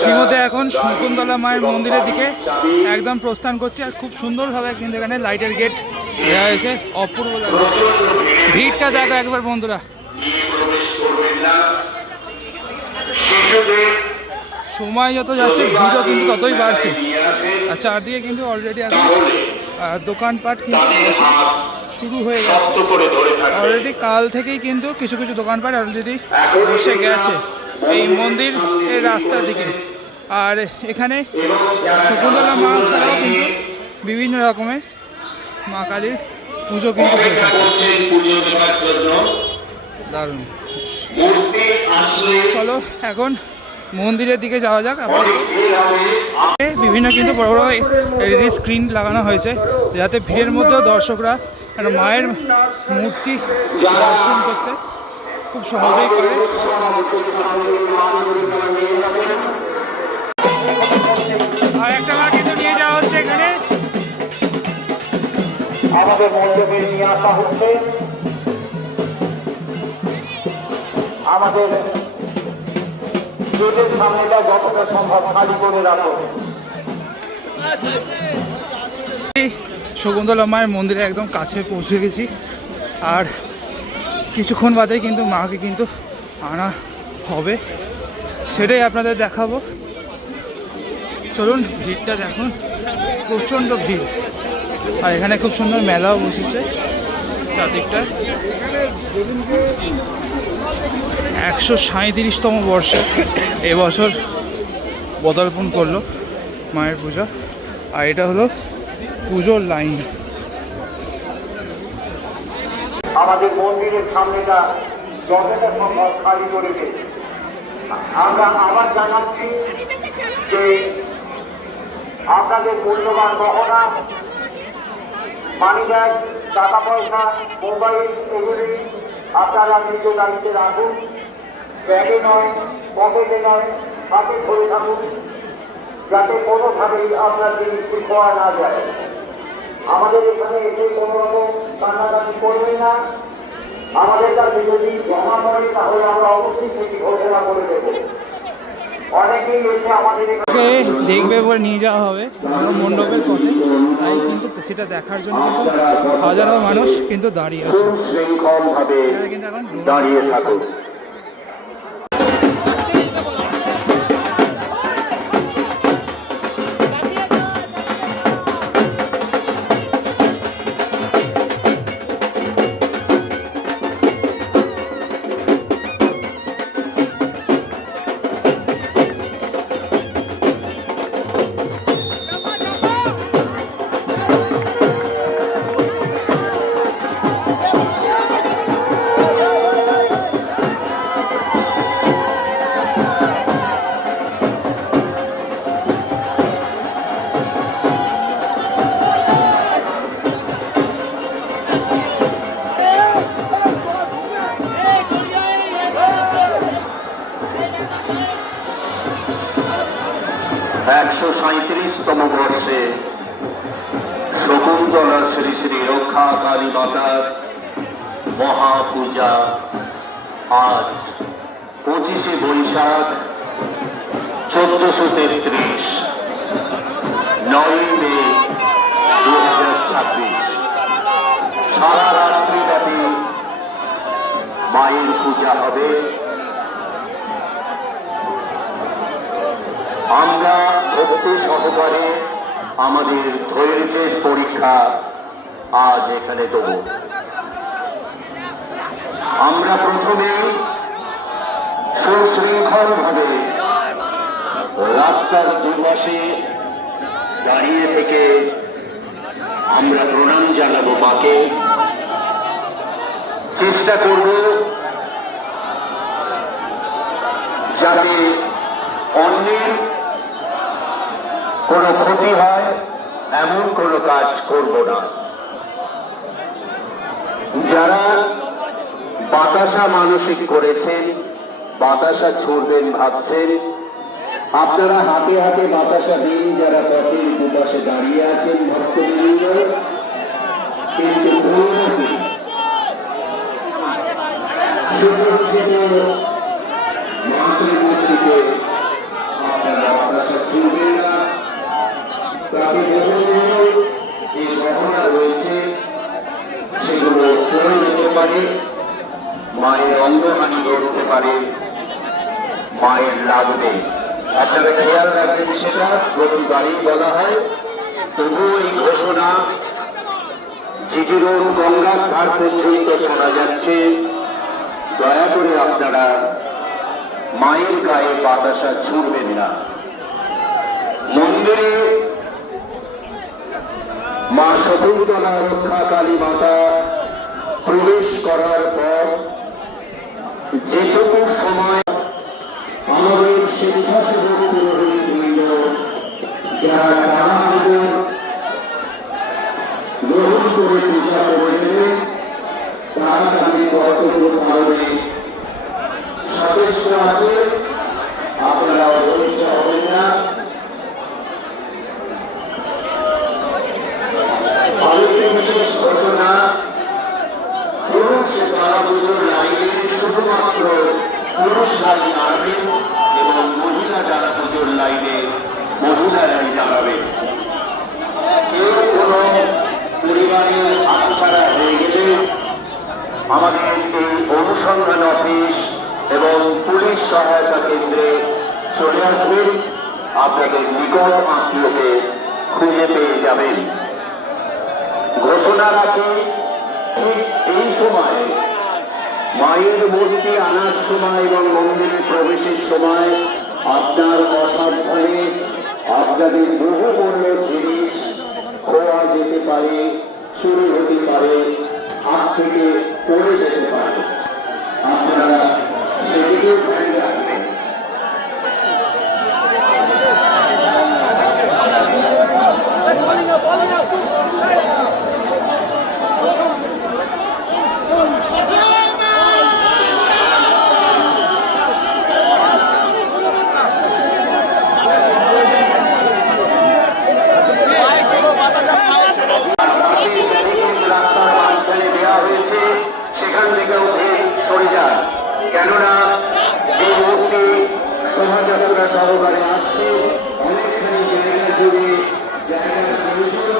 ইতিমধ্যে এখন শকুন্তলা মায়ের মন্দিরের দিকে একদম প্রস্থান করছি। আর খুব সুন্দরভাবে কিন্তু এখানে লাইটের গেট দেওয়া হয়েছে, অপূর্ব লাগে। ভিড়টা দেখো একবার বন্ধুরা, সময় যত যাচ্ছে ভিড়ও কিন্তু ততই বাড়ছে। আর চারদিকে কিন্তু অলরেডি এখন দোকানপাট কিন্তু শুরু হয়ে গেছে। অলরেডি কাল থেকেই কিন্তু কিছু কিছু দোকানপাট অলরেডি বসে গেছে এই মন্দিরের রাস্তার দিকে। আর এখানে শকুন্তলা মা ছাড়াও কিন্তু বিভিন্ন রকমের মা কালীর পুজো কিন্তু হয়ে থাকে। দারুণ। চলো এখন মন্দিরের দিকে যাওয়া যাক। বিভিন্ন কিন্তু বড় বড় এলইডি স্ক্রিন লাগানো হয়েছে যাতে ভিড়ের মধ্যেও দর্শকরা মায়ের মূর্তি দর্শন করতে খুব সহজেই পারে। আর একটা মা কিন্তু নিয়ে যাওয়া হচ্ছে এখানে, আমাদের মণ্ডপে নিয়ে আসা হচ্ছে। আমাদের গেটের সামনেটা যতটা সম্ভব খালি করে রাখো। শকুন্তলা মায়ের মন্দিরে একদম কাছে পৌঁছে গেছি। আর কিছুক্ষণ বাদেই কিন্তু মাকে কিন্তু আনা হবে, সেটাই আপনাদের দেখাবো। চলুন, ভিড়টা দেখুন, প্রচণ্ড ভিড়। আর এখানে খুব সুন্দর মেলাও বসেছে চারদিকটা। 137তম বর্ষে এবছর পদার্পণ করলো মায়ের পূজা। আর এটা হলো পুজোর লাইন। আমাদের মন্দিরের সামনেটা যতটা সম্ভব খালি করে দিই। আমরা আবার জানাচ্ছি যে আপনাদের মূল্যবান গহনা, মানিব্যাগ, টাকা পয়সা, মোবাইল এগুলি আপনারা নিজ দায়িত্বে রাখুন। ব্যাগে নয়, পকেটে নয়, হাতে ধরে থাকুন, যাতে কোনোভাবেই আপনার জিনিসটি খোয়া না যায়। আমাদের এখানে এসে কোনো রকম কান্নাকাটি করবেন না। আমাদের কাছে যদি জমা পড়ে তাহলে আমরা অবশ্যই সেটি ঘোষণা করে দেবো। অনেকেই এসে আমাদের দেখবে বলে নিয়ে যাওয়া হবে মণ্ডপের পথে, তাই কিন্তু সেটা দেখার জন্য কিন্তু হাজারো মানুষ কিন্তু দাঁড়িয়ে আছে। কিন্তু এখন দাঁড়িয়ে থাকুন। 137তম বর্ষে শকুন্তলা শ্রী শ্রী রক্ষা কালী মাতার মহাপূজা আজ 25শে বৈশাখ 1433 9 মে 2026 সারা রাত্রি ব্যাপী মায়ের পূজা হবে। আমরা ভক্তি সহকারে আমাদের ধৈর্যের পরীক্ষা আজ এখানে দেব। আমরা প্রথমে সুশৃঙ্খল ভাবে রাস্তার দুপাশে দাঁড়িয়ে থেকে আমরা প্রণাম জানাবো মাকে। চেষ্টা করব যাতে অন্যের কোনো ক্ষতি হয় এমন কোনো কাজ করব না। যারা বাতাসা মানসিক করেছেন, বাতাসা ছুড়বেন ভাবছেন, আপনারা হাতে হাতে বাতাসা দিন। যারা পথের দুপাশে দাঁড়িয়ে আছেন ভক্তবৃন্দ, কিন্তু মাতৃমূর্তিকে আপনারা বাতাসা ছুড়বেন না। তাতে যে গহনা রয়েছে সেগুলো পড়ে যেতে পারে, মায়ের অঙ্গহানি ঘটতে পারে, মায়ের লাগবে। আপনারা খেয়াল রাখবেন, সেটা প্রতিবারই বলা হয়। তবুও এই ঘোষণা জিজিরোর গঙ্গার ধার পর্যন্ত শোনা যাচ্ছে। দয়া করে আপনারা মায়ের গায়ে বাতাসা ছুড়বেন না। মন্দিরে মা শকুন্তলা রক্ষা কালী মাতা প্রবেশ করার পর যেটুকু সময় আমাদের স্বেচ্ছাসেবক পুরোহিত যারা গ্রহণ করে পূজা করে নেবেন, তারা তাদের কর্তব্য পালনে সদস্য আছে। আপনারা অবহিত হবেন না। আরেকটি বিশেষ ঘোষণা, পুরুষ তারা পুজোর লাইনে শুধুমাত্র পুরুষরাই দাঁড়াবেন এবং মহিলা যারা পুজোর লাইনে মহিলারাই দাঁড়াবেন। কেউ কোনো পরিবারের আশারা হয়ে গেলে আমাদের এই অনুসন্ধান অফিস এবং পুলিশ সহায়তা কেন্দ্রে চলে আসবেন। আপনাদের নিকট আত্মীয়কে খুঁজে পেয়ে যাবেন। ঘোষণা রাখি, ঠিক এই সময়ে মায়ের মূর্তি আনার সময় এবং মন্দিরে প্রবেশের সময় আপনার অসাবধানে আপনাদের বহুমূল্য জিনিস খোয়া যেতে পারে, চুরি হতে পারে, হাত থেকে পড়ে যেতে পারে। আপনারা সেদিকেও ধ্যান রাখবেন। সেখান থেকেও সরে যান, কেননা এই মুহূর্তে শোভাযাত্রা সহকারে আসছে। অনেকখানি জায়গা জুড়ে জায়গার প্রয়োজন।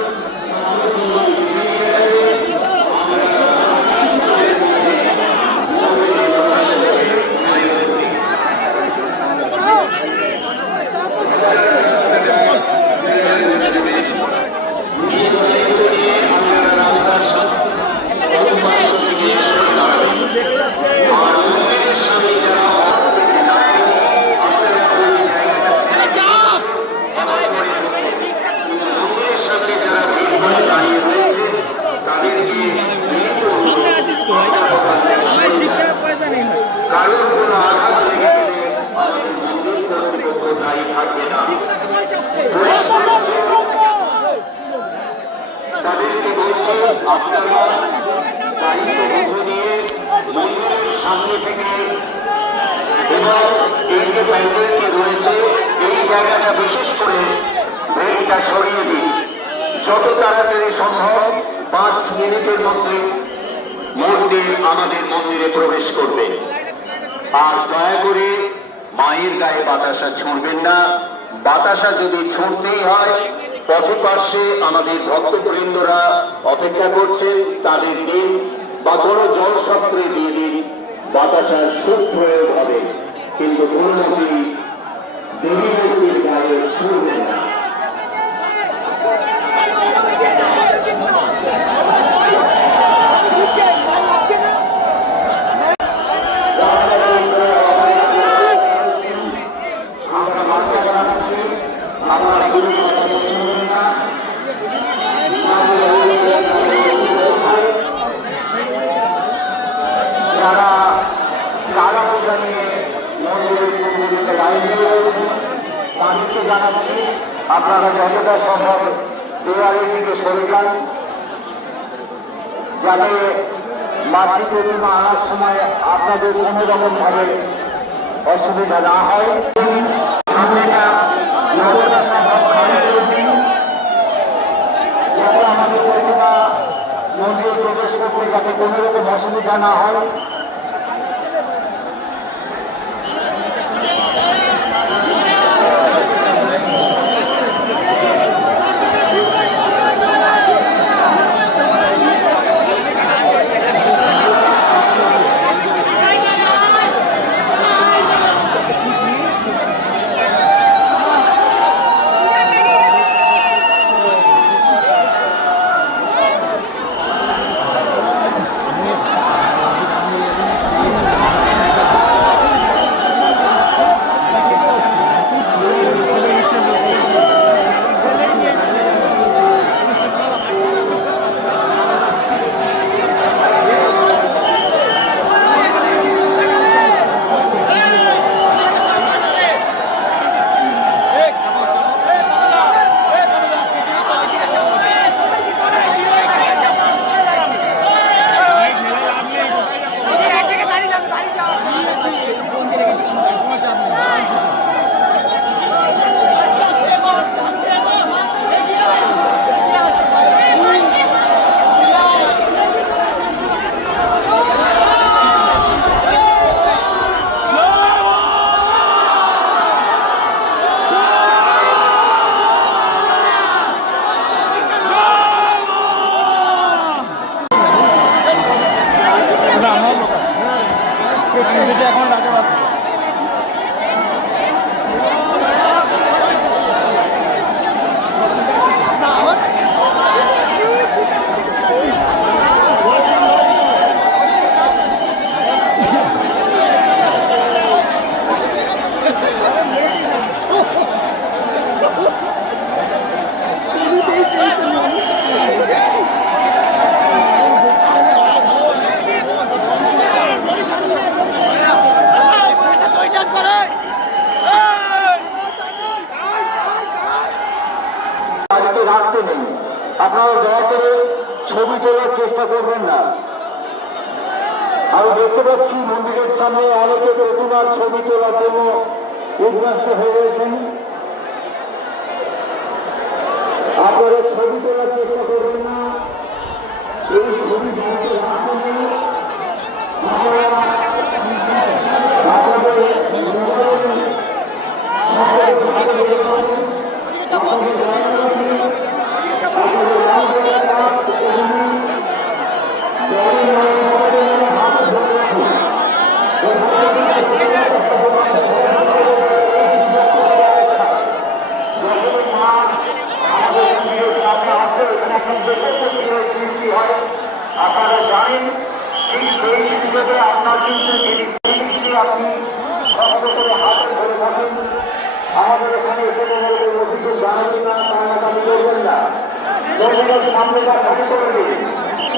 কারোর কোনো আঘাত লেগে গেলে আমাদের মন্দির কর্তৃপক্ষ দায়ী থাকবে না। তাদেরকে বলছি, আপনারা দায়িত্ব বুঝে নিয়ে মন্দিরের সামনে থেকে এবং এই যে প্যান্ডেলটি রয়েছে এই জায়গাটা বিশেষ করে ভেড়িটা সরিয়ে দিন। যত তাড়াতাড়ি সম্ভব 5 মিনিটের মধ্যে মূর্তি আমাদের মন্দিরে প্রবেশ করবে। আর দয়া করে মায়ের গায়ে বাতাসা ছুঁড়বেন না। বাতাসা যদি ছুঁড়তেই হয়, পথে পাশে আমাদের ভক্তবৃন্দরা অপেক্ষা করছেন, তাদের দিন বা কোনো জলসত্রে দিয়ে দিন, বাতাসার সুপ্রয়োগ হবে, কিন্তু কোনো মতেই দেবী মূর্তির গায়ে ছুঁড়বেন না। যারা কারা পূজা নিয়ে মন্দিরের পূর্বদিকে লাইন দিয়ে রয়েছেন তাদেরকে জানাচ্ছি আপনারা যতটা সম্ভব দেওয়ালের দিকে সরে যান, যাতে মাতৃ প্রতিমা আনার সময় আপনাদের কোনো রকম ভাবে অসুবিধা না হয়। সামনেটা যতটা সম্ভব খালি করে দিন, যাতে আমাদের প্রতিমা মন্দিরে প্রবেশ করতে যাতে কোনো রকম অসুবিধা না হয়। রাখতে নেই, আপনারা দয়া করে ছবি তোলার চেষ্টা করবেন না। আমি দেখতে পাচ্ছি মন্দিরের সামনে অনেকে প্রতিমার ছবি তোলার জন্য উদ্বাস্ত হয়ে রয়েছেন। আপনারা ছবি তোলার চেষ্টা করবেন না, এই ছবি রাখতে নেই। আপনারা জানেন ঠিক সেই হিসেবে আপনার কিন্তু আপনি কষ্ট করে হাতে ধরে থাকেন। আমাদের এখানে এসে অভিযোগ জানাবেন না, কান্নাকাটি করবেন না। মন্দিরের সামনেটা খালি করে দিন,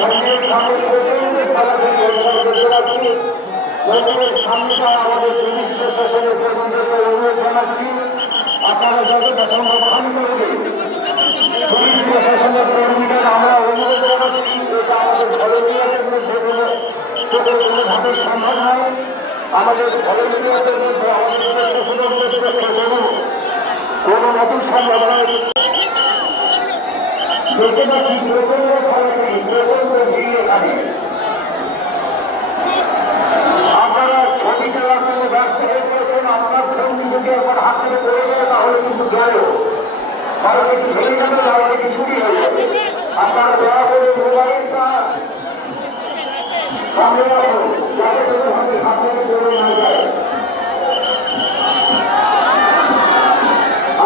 মন্দিরের সামনে মন্দিরের সামনেটা আমাদের পুলিশ প্রশাসনের কর্মীদেরকে অনুরোধ জানাচ্ছি আপনারা যতটা সম্ভব খালি করে দিন। পুলিশ প্রশাসনের কর্মীদের আমরা অনুরোধ জানাচ্ছি, এটা আমাদের ভলেন্টিয়ারদের মধ্যে কোনোভাবে সম্ভব নয়। আমাদের ভলেন্টিয়ারদের মধ্যে আমাদের কোনো নতুন সম্ভব নয়। দেখতে পাচ্ছি প্রচন্ড খরচে প্রচন্ড ভিড় এখানে। আপনারা ছবি তোলার জন্য ব্যস্ত হয়ে পড়েছেন, আপনার ফোন যদি একবার হাত থেকে পড়ে যায় তাহলে কিন্তু গেল, হয় সেটি ভেঙে যাবে, হয় সেটি চুরি হয়ে যাবে। আপনারা দয়া করে মোবাইলটা সামনে রাখুন, যাতে কোনোভাবে হাত থেকে পড়ে না যায়।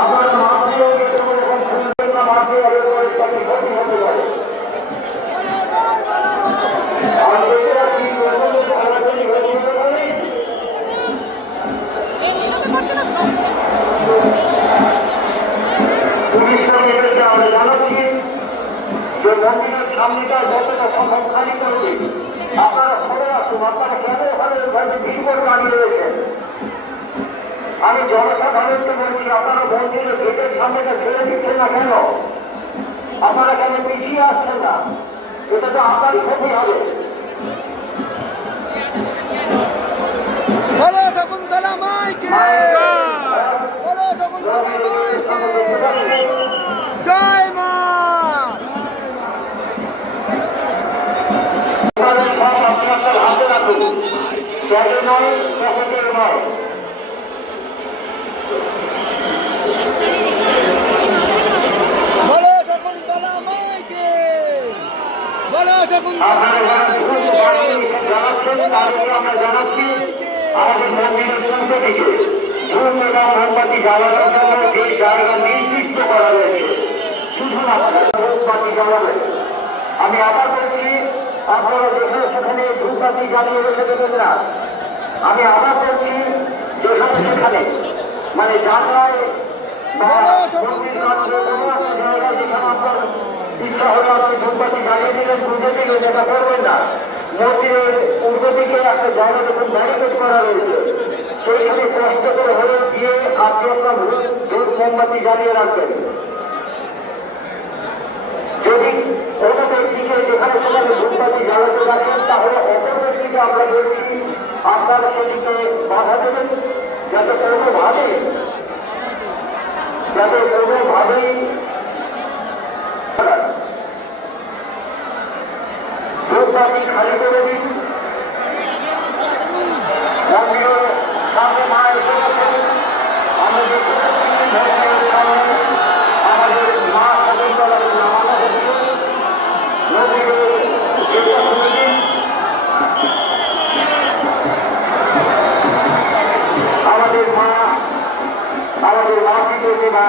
আপনার মাঠেও যখন শুনবেন না, মাঠে অনেক তাকে ক্ষতি হতে পারে। আর এটা কি আলোচনা হয়েছিল বলে পুলিশরা এদেরকে আমরা জানাচ্ছি যে মন্দিরের সামনেটা যতটা সম্ভব খালি করবে। আপনারা সরে আসুন, আপনারা কেন ওখানে ওইভাবে বিপদ দাঁড়িয়ে রয়েছেন? আমি জনসাধারণকে বলছি, আপনারা মন্দিরের গেটের সামনেটা ছেড়ে দিচ্ছেন না কেন? আপনারা কেন পিছিয়ে আসছেন না? এটা তো আপনারই ক্ষতি হবে। বলো শকুন্তলা মাইকে, বলো শকুন্তলা মাইকে, জয় মা। আপনাদের সব আপনাদের হাতে রাখুন, ক্যাডে নয়, পকেটের নয়। বলো শকুন্তলা মাইকে, বলো শকুন্তলা আপনারা যারা ভুল মাইকে, জানাচ্ছেন তাদেরকে আমরা জানাচ্ছি আমাদের মন্দিরের পূর্ব দিকে ধূপ এবং মোমবাতি জ্বালানোর জন্য যে জায়গা নির্দিষ্ট করা রয়েছে শুধুমাত্র ধূপবাতি জ্বালাবেন। আমি আবার বলছি, আপনারা যেখানে সেখানে ধূপবাতি জ্বালিয়ে রেখে দেবেন না। আমি আবার বলছি, যেখানে সেখানে মানে জানলায় বা মন্দির রাত্রে কোনো একটা জায়গায় যেখানে আপনার ইচ্ছা হলে আপনি ধূপবাতি জ্বালিয়ে দিলেন, বুঝে দিলেন, যেটা করবেন না। মন্দিরের পূর্ব দিকে একটা জায়গা দেখুন ব্যারিকেড করা রয়েছে, সেইখানে কষ্ট করে হলে গিয়ে আপনি আপনার ধূপ মোমবাতি জ্বালিয়ে রাখবেন। যদি কোনো ব্যক্তিকে যেখানে সেখানে ধূপবাতি জ্বালাতে রাখেন তাহলে অপর ব্যক্তিকে আমরা বলছি আপনারা সেটিকে বাধা দেবেন, যাতে কোনোভাবেই ধূপবাতি খালি করে দিন। মন্দিরের সামনে মা এসে গেছেন, আমরা দেখতে পাচ্ছি মন্দিরের সামনে আমাদের মা শকুন্তলার নামানো হচ্ছে। নদীকে গেটটা খুলে দিন। আমাদের মা, আমাদের মাতৃ প্রতিমা,